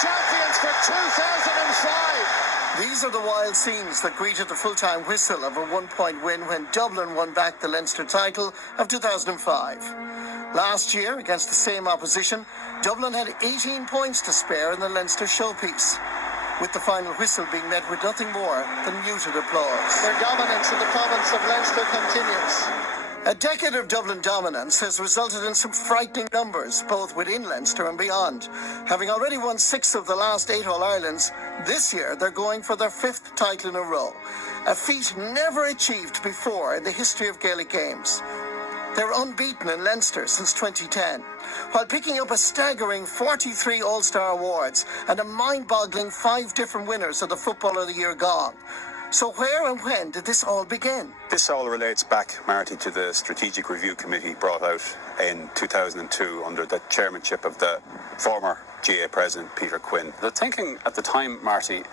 champions for 2005. These are the wild scenes that greeted the full-time whistle of a one-point win when Dublin won back the Leinster title of 2005. Last year, against the same opposition, Dublin had 18 points to spare in the Leinster showpiece, with the final whistle being met with nothing more than muted applause. Their dominance in the province of Leinster continues. A decade of Dublin dominance has resulted in some frightening numbers, both within Leinster and beyond. Having already won 6 of the last 8 All-Irelands, this year they're going for their 5th title in a row, a feat never achieved before in the history of Gaelic games. They're unbeaten in Leinster since 2010, while picking up a staggering 43 All-Star awards and a mind-boggling 5 different winners of the Footballer of the Year gone. So where and when did this all begin? This all relates back, Marty, to the Strategic Review Committee brought out in 2002 under the chairmanship of the former GA President, Peter Quinn. The thinking at the time, Marty,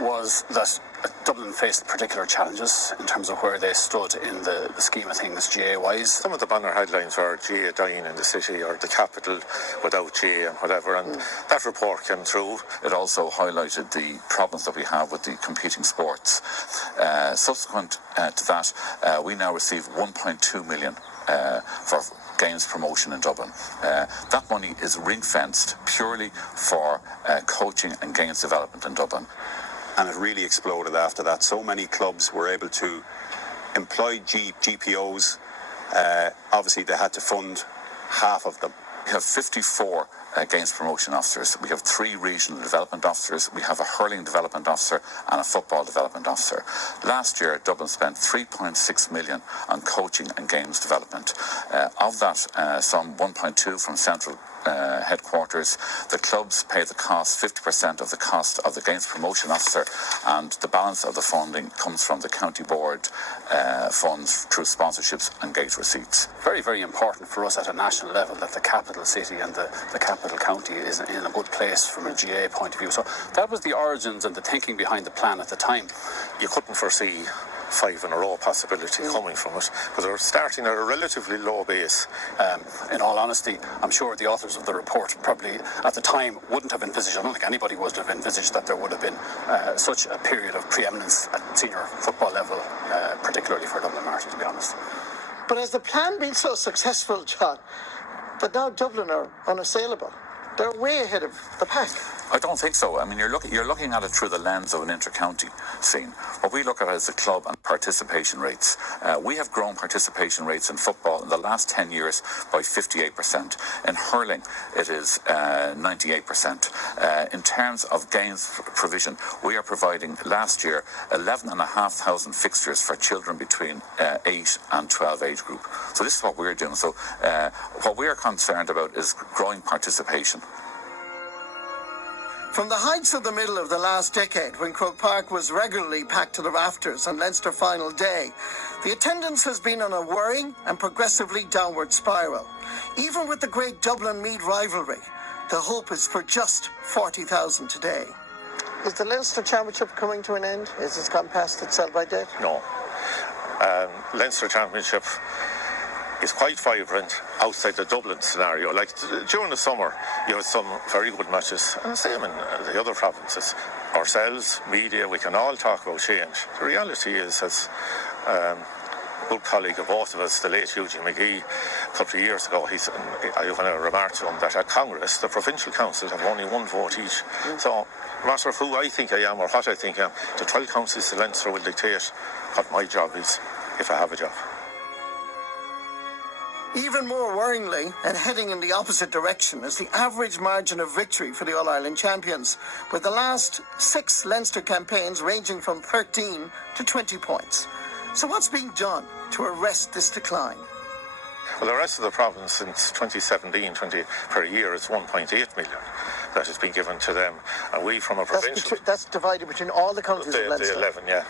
was that Dublin faced particular challenges in terms of where they stood in the scheme of things GA-wise. Some of the banner headlines were GA dying in the city or the capital without GA and whatever, and that report came through. It also highlighted the problems that we have with the competing sports. Subsequent to that, we now receive 1.2 million for games promotion in Dublin. That money is ring-fenced purely for coaching and games development in Dublin. And it really exploded after that. So many clubs were able to employ GPOs. Obviously, they had to fund half of them. We have 54 games promotion officers. We have 3 regional development officers. We have a hurling development officer and a football development officer. Last year, Dublin spent 3.6 million on coaching and games development. Of that, some 1.2 from central headquarters. The clubs pay the cost, 50% of the cost of the games promotion officer, and the balance of the funding comes from the county board funds through sponsorships and gate receipts. Very, very important for us at a national level that the capital city and the capital county is in a good place from a GA point of view. So that was the origins and the thinking behind the plan at the time. You couldn't foresee 5 in a row possibility coming from it, because they're starting at a relatively low base. In all honesty, I'm sure the authors of the report probably at the time wouldn't have envisaged, I don't think anybody would have envisaged that there would have been such a period of preeminence at senior football level, particularly for Dublin, Marty, to be honest. But has the plan been so successful, John, that now Dublin are unassailable? They're way ahead of the pack. I don't think so. I mean, you're looking at it through the lens of an inter-county scene. What we look at is the club and participation rates. We have grown participation rates in football in the last 10 years by 58%. In hurling, it is 98%. In terms of games provision, we are providing last year 11,500 fixtures for children between 8 and 12 age group. So this is what we're doing. So what we're concerned about is growing participation. From the heights of the middle of the last decade, when Croke Park was regularly packed to the rafters on Leinster final day, the attendance has been on a worrying and progressively downward spiral. Even with the great Dublin-Meath rivalry, the hope is for just 40,000 today. Is the Leinster Championship coming to an end? Is it gone past its sell-by date? No. Leinster Championship is quite vibrant outside the Dublin scenario. Like during the summer, you had some very good matches, and the same in the other provinces. Ourselves, media, we can all talk about change. The reality is, as a good colleague of both of us, the late Eugene McGee, a couple of years ago, I when I remarked to him that at Congress, the provincial councils have only 1 vote each. So no matter who I think I am or what I think I am, the 12 councils of Leinster will dictate what my job is, if I have a job. Even more worryingly, and heading in the opposite direction, is the average margin of victory for the All-Ireland champions, with the last 6 Leinster campaigns ranging from 13 to 20 points. So what's being done to arrest this decline? Well, the rest of the province since 2017, per year, is 1.8 million that has been given to them. And we, from a provincial... That's divided between all the counties of Leinster? The 11, yeah.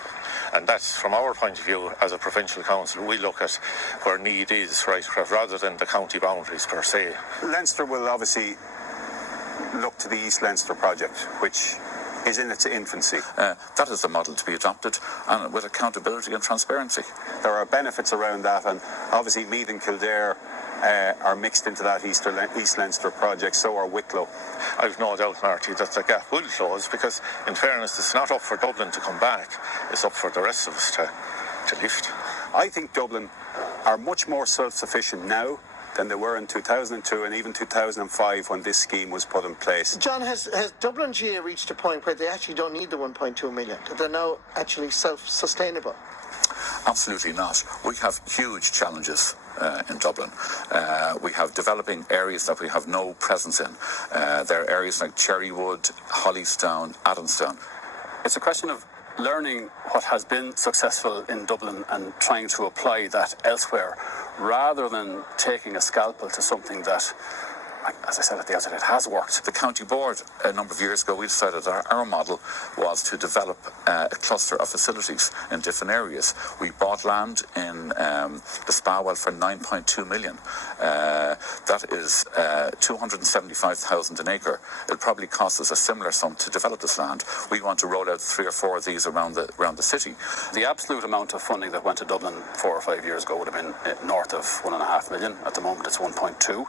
And that's, from our point of view, as a provincial council, we look at where need is, right, rather than the county boundaries per se. Leinster will obviously look to the East Leinster project, which is in its infancy. That is the model to be adopted, and with accountability and transparency. There are benefits around that, and obviously Meath and Kildare are mixed into that East Leinster project. So are Wicklow. I've no doubt, Marty, that the gap will close because, in fairness, it's not up for Dublin to come back. It's up for the rest of us to lift. I think Dublin are much more self-sufficient now than they were in 2002 and even 2005 when this scheme was put in place. John, has Dublin GA reached a point where they actually don't need the 1.2 million? That they're now actually self-sustainable? Absolutely not. We have huge challenges in Dublin. We have developing areas that we have no presence in. There are areas like Cherrywood, Hollystown, Adamstown. It's a question of learning what has been successful in Dublin and trying to apply that elsewhere, rather than taking a scalpel to something that, as I said at the outset, it has worked. The county board, a number of years ago, we decided that our model was to develop a cluster of facilities in different areas. We bought land in the Spa Well for 9.2 million. That is 275,000 an acre. It'll probably cost us a similar sum to develop this land. We want to roll out 3 or 4 of these around the city. The absolute amount of funding that went to Dublin 4 or 5 years ago would have been north of 1.5 million. At the moment, it's 1.2.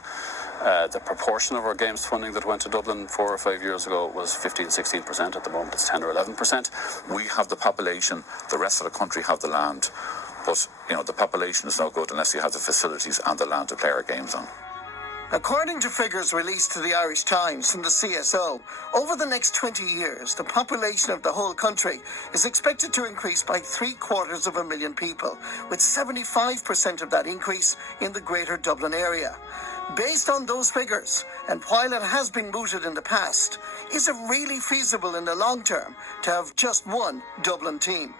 The proportion of our games funding that went to Dublin 4 or 5 years ago was 15-16%. At the moment, it's 10 or 11%. We have the population, the rest of the country have the land, but the population is no good unless you have the facilities and the land to play our games on. According to figures released to the Irish Times from the CSO, over the next 20 years, the population of the whole country is expected to increase by 750,000 people, with 75% of that increase in the Greater Dublin area. Based on those figures, and while it has been mooted in the past, is it really feasible in the long term to have just one Dublin team?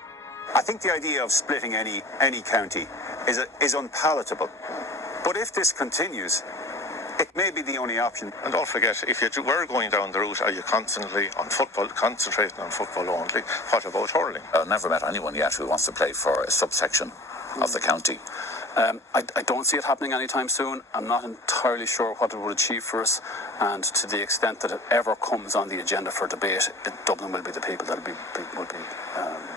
I think the idea of splitting any county is unpalatable. But if this continues, it may be the only option. And don't forget, if you were going down the route, are you constantly on football, concentrating on football only? What about hurling? I've never met anyone yet who wants to play for a subsection of the county. I don't see it happening anytime soon. I'm not entirely sure what it would achieve for us, and to the extent that it ever comes on the agenda for debate, Dublin will be the people that will be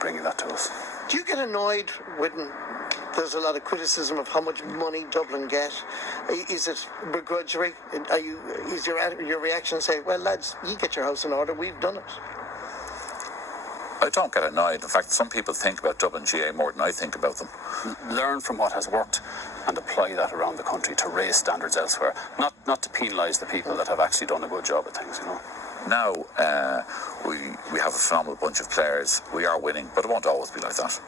bringing that to us. Do you get annoyed when there's a lot of criticism of how much money Dublin get? Is it begrudgery? Is your reaction say, well, lads, you get your house in order, we've done it? I don't get annoyed. In fact, some people think about Dublin GA more than I think about them. Learn from what has worked and apply that around the country to raise standards elsewhere, not to penalise the people that have actually done a good job of things, Now, we have a phenomenal bunch of players. We are winning, but it won't always be like that.